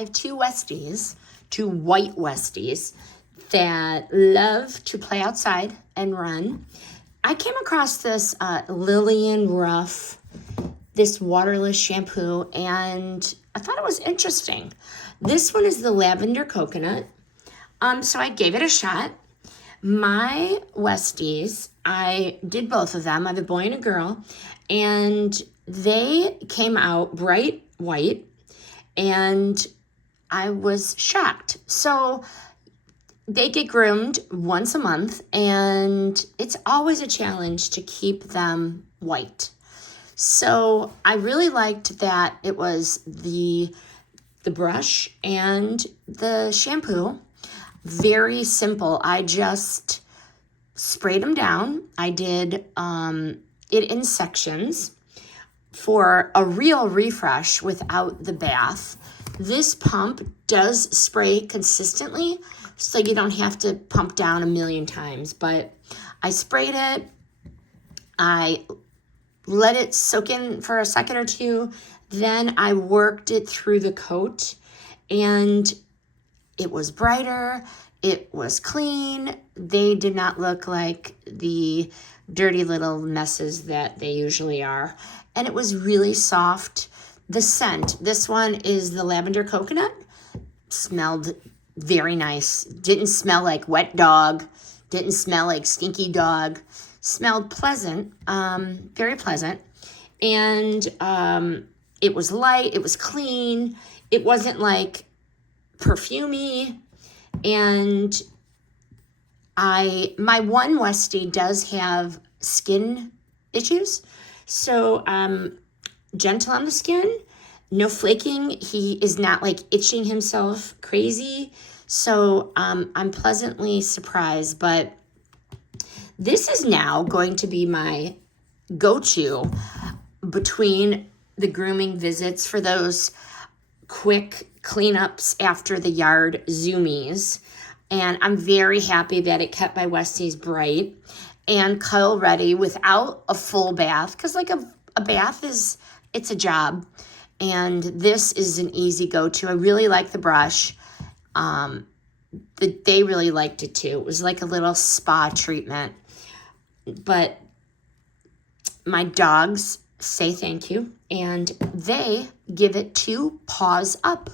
I have two Westies, two white Westies that love to play outside and run. I came across this Lillian Ruff, this waterless shampoo, and I thought it was interesting. This one is the lavender coconut. So I gave it a shot. My Westies, I did both of them. I have a boy and a girl, and they came out bright white, and I was shocked. So they get groomed once a month, and it's always a challenge to keep them white. So I really liked that it was the brush and the shampoo. Very simple. I just sprayed them down. I did it in sections for a real refresh without the bath. This pump does spray consistently, so you don't have to pump down a million times. But I sprayed it. I let it soak in for a second or two. Then I worked it through the coat, and it was brighter. It was clean. They did not look like the dirty little messes that they usually are. And it was really soft. The scent, this one is the lavender coconut. Smelled very nice. Didn't smell like wet dog. Didn't smell like stinky dog. Smelled pleasant, very pleasant. And it was light. It was clean. It wasn't like perfumey. And my one Westie does have skin issues. So gentle on the skin, no flaking. He is not like itching himself crazy. So I'm pleasantly surprised. But this is now going to be my go-to between the grooming visits for those quick cleanups after the yard zoomies. And I'm very happy that it kept my Westies bright and cuddle ready without a full bath. Because like a bath it's a job. And this is an easy go-to. I really like the brush. They really liked it too. It was like a little spa treatment. But my dogs say thank you, and they give it 2 paws up.